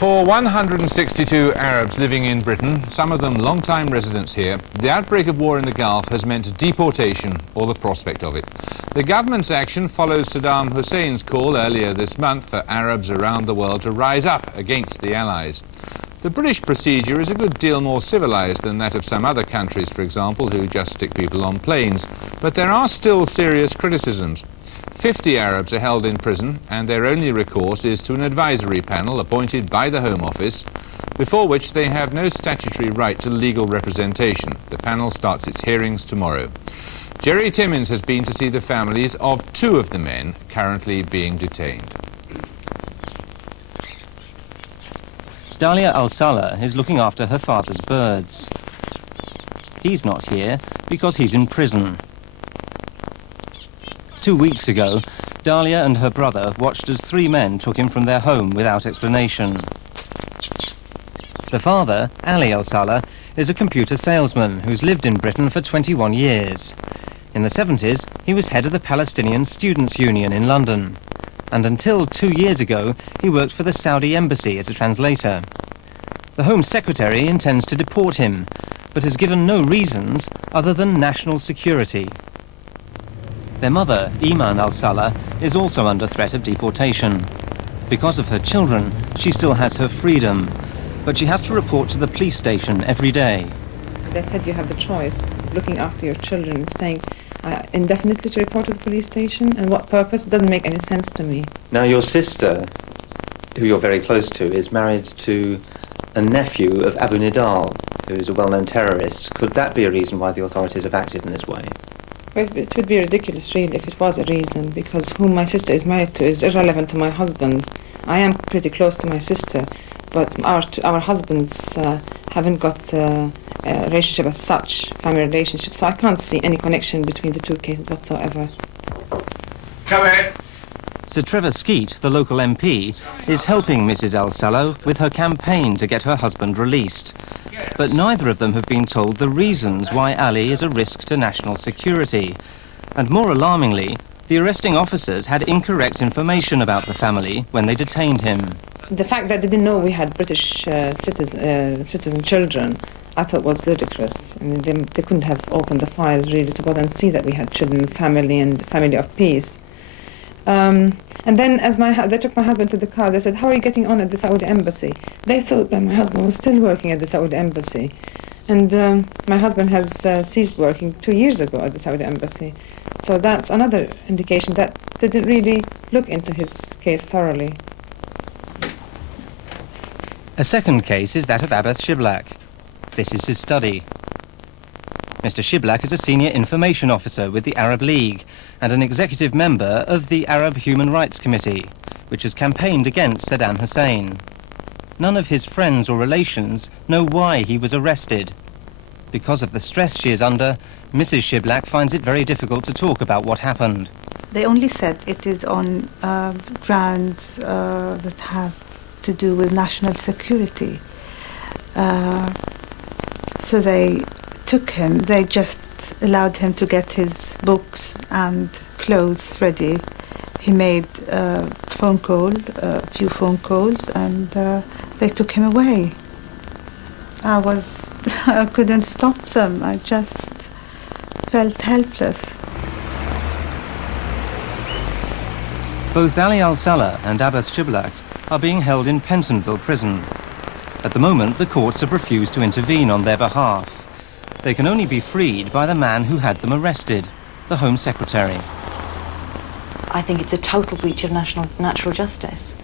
For 162 Arabs living in Britain, some of them long-time residents here, the outbreak of war in the Gulf has meant deportation or the prospect of it. The government's action follows Saddam Hussein's call earlier this month for Arabs around the world to rise up against the Allies. The British procedure is a good deal more civilised than that of some other countries, for example, who just stick people on planes. But there are still serious criticisms. 50 Arabs are held in prison, and their only recourse is to an advisory panel appointed by the Home Office, before which they have no statutory right to legal representation. The panel starts its hearings tomorrow. Jerry Timmins has been to see the families of 2 of the men currently being detained. Dalia Al-Salah is looking after her father's birds. He's not here because he's in prison. 2 weeks ago, Dalia and her brother watched as 3 men took him from their home without explanation. The father, Ali Al-Salah, is a computer salesman who's lived in Britain for 21 years. In the 70s, he was head of the Palestinian Students' Union in London. And until 2 years ago, he worked for the Saudi embassy as a translator. The Home Secretary intends to deport him, but has given no reasons other than national security. Their mother, Iman Al-Salah, is also under threat of deportation. Because of her children, she still has her freedom, but she has to report to the police station every day. They said you have the choice, looking after your children and staying indefinitely to report to the police station, and what purpose? It doesn't make any sense to me. Now, your sister, who you're very close to, is married to a nephew of Abu Nidal, who is a well-known terrorist. Could that be a reason why the authorities have acted in this way? Well, it would be ridiculous, really, if it was a reason, because whom my sister is married to is irrelevant to my husband. I am pretty close to my sister, but our husbands haven't got a relationship as such, family relationship, so I can't see any connection between the 2 cases whatsoever. Come in. Sir Trevor Skeet, the local MP, is helping Mrs. Al-Salah with her campaign to get her husband released. But neither of them have been told the reasons why Ali is a risk to national security. And more alarmingly, the arresting officers had incorrect information about the family when they detained him. The fact that they didn't know we had British citizen children, I thought was ludicrous. I mean, they couldn't have opened the files really to go and see that we had children, family, and family of peace. And then as they took my husband to the car, they said, "How are you getting on at the Saudi embassy?" They thought that my husband was still working at the Saudi embassy. And my husband has ceased working 2 years ago at the Saudi embassy. So that's another indication that they didn't really look into his case thoroughly. A second case is that of Abbas Shiblak. This is his study. Mr. Shiblak is a senior information officer with the Arab League and an executive member of the Arab Human Rights Committee, which has campaigned against Saddam Hussein. None of his friends or relations know why he was arrested. Because of the stress she is under, Mrs. Shiblak finds it very difficult to talk about what happened. They only said it is on grounds that have to do with national security. So they took him, they just allowed him to get his books and clothes ready. He made a few phone calls, and they took him away. I couldn't stop them. I just felt helpless. Both Ali Al-Salah and Abbas Shiblak are being held in Pentonville prison. At the moment, the courts have refused to intervene on their behalf. They can only be freed by the man who had them arrested, the Home Secretary. I think it's a total breach of natural justice.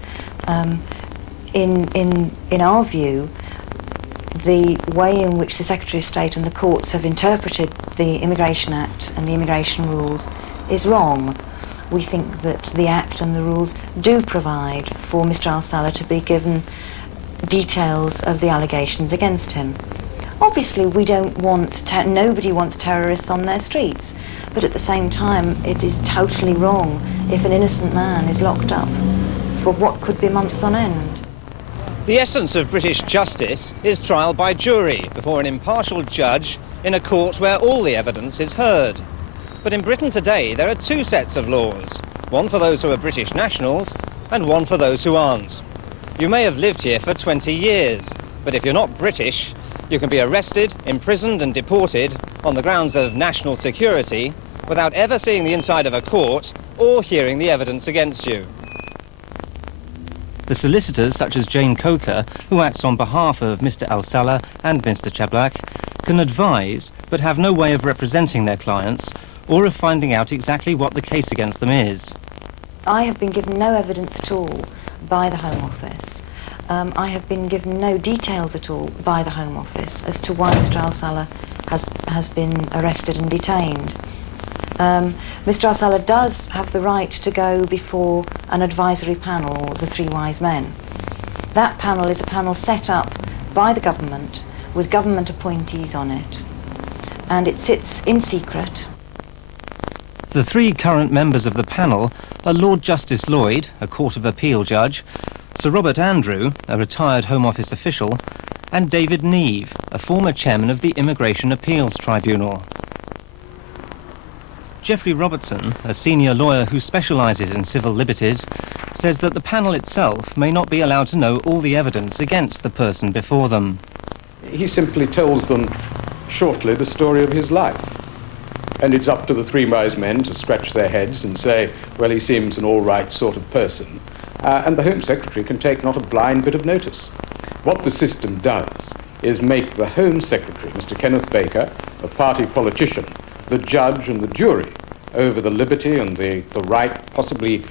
In our view, the way in which the Secretary of State and the courts have interpreted the Immigration Act and the immigration rules is wrong. We think that the Act and the rules do provide for Mr. Al-Salah to be given details of the allegations against him. Obviously, nobody wants terrorists on their streets, but at the same time, it is totally wrong if an innocent man is locked up for what could be months on end. The essence of British justice is trial by jury before an impartial judge in a court where all the evidence is heard. But in Britain today, there are 2 sets of laws, one for those who are British nationals and one for those who aren't. You may have lived here for 20 years, but if you're not British, you can be arrested, imprisoned and deported on the grounds of national security without ever seeing the inside of a court or hearing the evidence against you. The solicitors, such as Jane Coker, who acts on behalf of Mr. Al-Salah and Mr. Chablak, can advise but have no way of representing their clients or of finding out exactly what the case against them is. I have been given no evidence at all by the Home Office. I have been given no details at all by the Home Office as to why Mr. Al-Salah has been arrested and detained. Mr. Al-Salah does have the right to go before an advisory panel, the Three Wise Men. That panel is a panel set up by the government with government appointees on it, and it sits in secret. The three current members of the panel are Lord Justice Lloyd, a Court of Appeal judge, Sir Robert Andrew, a retired Home Office official, and David Neve, a former chairman of the Immigration Appeals Tribunal. Geoffrey Robertson, a senior lawyer who specialises in civil liberties, says that the panel itself may not be allowed to know all the evidence against the person before them. He simply tells them shortly the story of his life. And it's up to the Three Wise Men to scratch their heads and say, well, he seems an all-right sort of person. And the Home Secretary can take not a blind bit of notice. What the system does is make the Home Secretary, Mr. Kenneth Baker, a party politician, the judge and the jury over the liberty and the right, possibly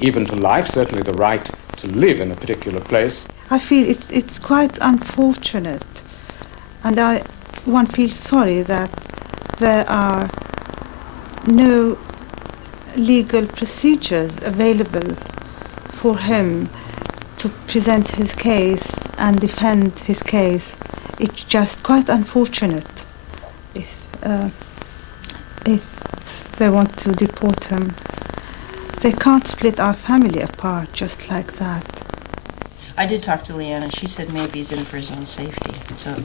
even to life, certainly the right to live in a particular place. I feel it's quite unfortunate, and one feels sorry that there are no legal procedures available for him to present his case and defend his case. It's just quite unfortunate if they want to deport him. They can't split our family apart just like that. I did talk to Leanna. She said maybe he's in for his own safety. So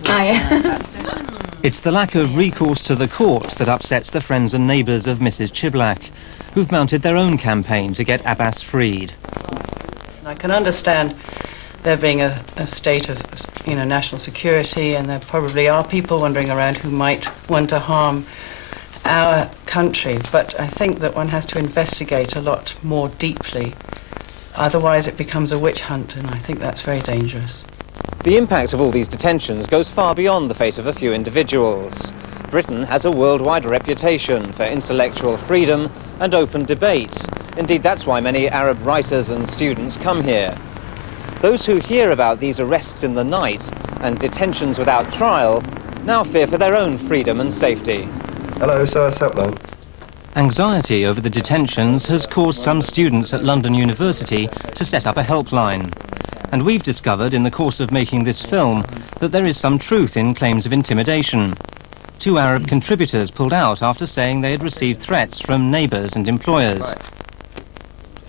It's the lack of recourse to the courts that upsets the friends and neighbours of Mrs. Chiblak, who've mounted their own campaign to get Abbas freed. I can understand there being a state of, national security, and there probably are people wandering around who might want to harm our country, but I think that one has to investigate a lot more deeply. Otherwise it becomes a witch hunt, and I think that's very dangerous. The impact of all these detentions goes far beyond the fate of a few individuals. Britain has a worldwide reputation for intellectual freedom and open debate. Indeed, that's why many Arab writers and students come here. Those who hear about these arrests in the night and detentions without trial now fear for their own freedom and safety. Hello, SOS Helpline. Anxiety over the detentions has caused some students at London University to set up a helpline. And we've discovered in the course of making this film that there is some truth in claims of intimidation. 2 Arab contributors pulled out after saying they had received threats from neighbours and employers.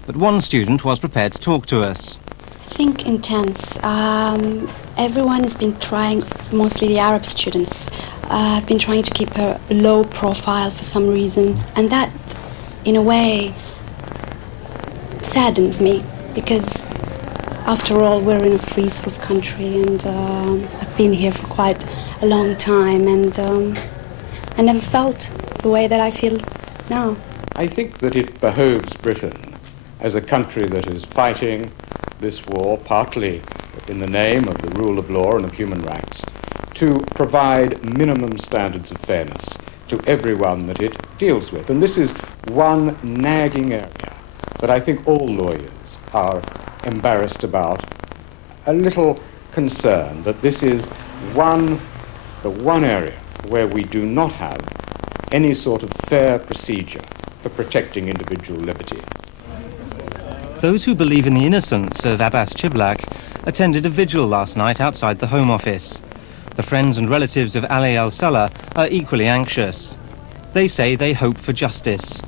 But one student was prepared to talk to us. I think intense. Everyone has been trying, mostly the Arab students, have been trying to keep a low profile for some reason. And that, in a way, saddens me, because after all, we're in a free sort of country, and I've been here for quite a long time, and I never felt the way that I feel now. I think that it behoves Britain, as a country that is fighting this war partly in the name of the rule of law and of human rights, to provide minimum standards of fairness to everyone that it deals with. And this is one nagging area that I think all lawyers are embarrassed about, a little concerned that this is the one area where we do not have any sort of fair procedure for protecting individual liberty. Those who believe in the innocence of Abbas Chiblak attended a vigil last night outside the Home Office. The friends and relatives of Ali Al-Salah are equally anxious. They say they hope for justice,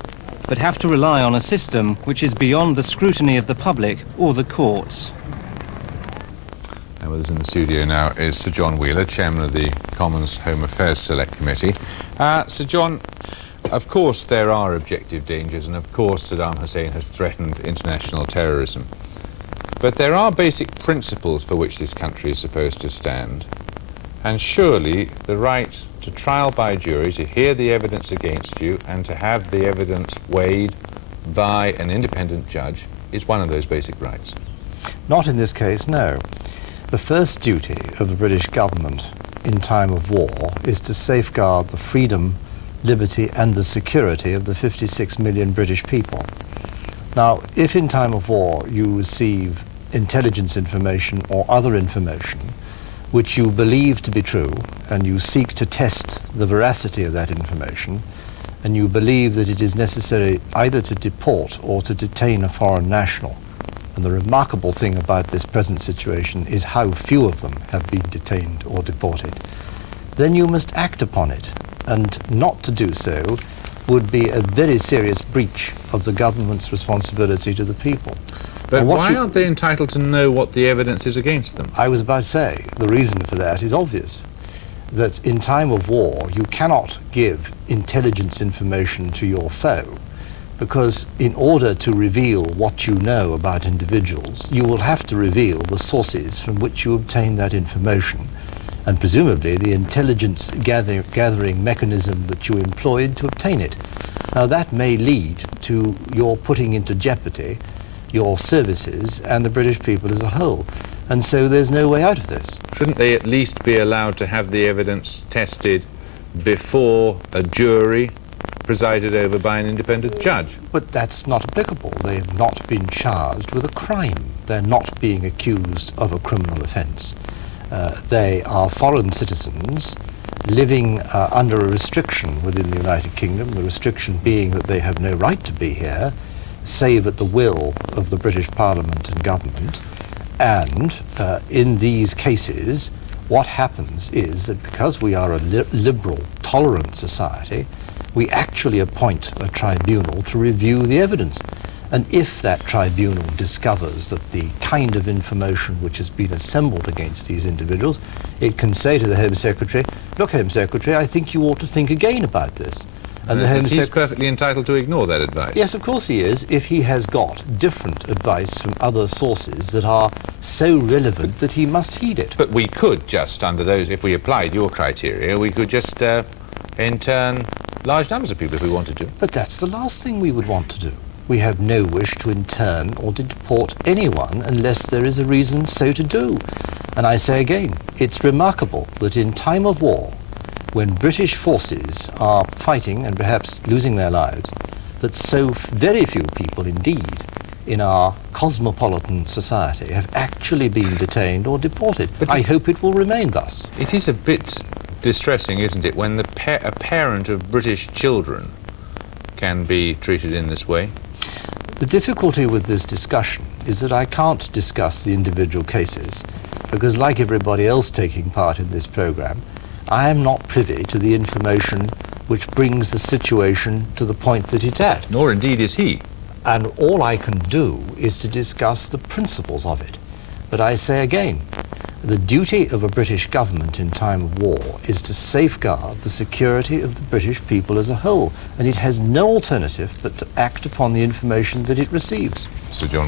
but have to rely on a system which is beyond the scrutiny of the public or the courts. And with us in the studio now is Sir John Wheeler, Chairman of the Commons Home Affairs Select Committee. Sir John, of course there are objective dangers, and of course Saddam Hussein has threatened international terrorism. But there are basic principles for which this country is supposed to stand, and surely the right to trial by jury, to hear the evidence against you and to have the evidence weighed by an independent judge is one of those basic rights. Not in this case, no. The first duty of the British government in time of war is to safeguard the freedom, liberty and the security of the 56 million British people. Now, if in time of war you receive intelligence information or other information which you believe to be true, and you seek to test the veracity of that information, and you believe that it is necessary either to deport or to detain a foreign national, and the remarkable thing about this present situation is how few of them have been detained or deported, then you must act upon it, and not to do so would be a very serious breach of the government's responsibility to the people. But why aren't they entitled to know what the evidence is against them? I was about to say, the reason for that is obvious. That in time of war, you cannot give intelligence information to your foe, because in order to reveal what you know about individuals, you will have to reveal the sources from which you obtain that information, and presumably the intelligence gathering mechanism that you employed to obtain it. Now that may lead to your putting into jeopardy your services and the British people as a whole. And so there's no way out of this. Shouldn't they at least be allowed to have the evidence tested before a jury presided over by an independent judge? But that's not applicable. They've not been charged with a crime. They're not being accused of a criminal offence. They are foreign citizens living under a restriction within the United Kingdom, the restriction being that they have no right to be here, save at the will of the British Parliament and government. And in these cases, what happens is that because we are a liberal, tolerant society, we actually appoint a tribunal to review the evidence. And if that tribunal discovers that the kind of information which has been assembled against these individuals, it can say to the Home Secretary, look, Home Secretary, I think you ought to think again about this. And he's perfectly entitled to ignore that advice. Yes, of course he is, if he has got different advice from other sources that are so relevant that he must heed it. But we could just, under those, if we applied your criteria, we could just intern large numbers of people if we wanted to. But that's the last thing we would want to do. We have no wish to intern or to deport anyone unless there is a reason so to do. And I say again, it's remarkable that in time of war, when British forces are fighting and perhaps losing their lives, that so very few people indeed in our cosmopolitan society have actually been detained or deported. But I hope it will remain thus. It is a bit distressing, isn't it, when a parent of British children can be treated in this way? The difficulty with this discussion is that I can't discuss the individual cases because, like everybody else taking part in this programme, I am not privy to the information which brings the situation to the point that it's at. Nor indeed is he. And all I can do is to discuss the principles of it. But I say again, the duty of a British government in time of war is to safeguard the security of the British people as a whole, and it has no alternative but to act upon the information that it receives. Sir John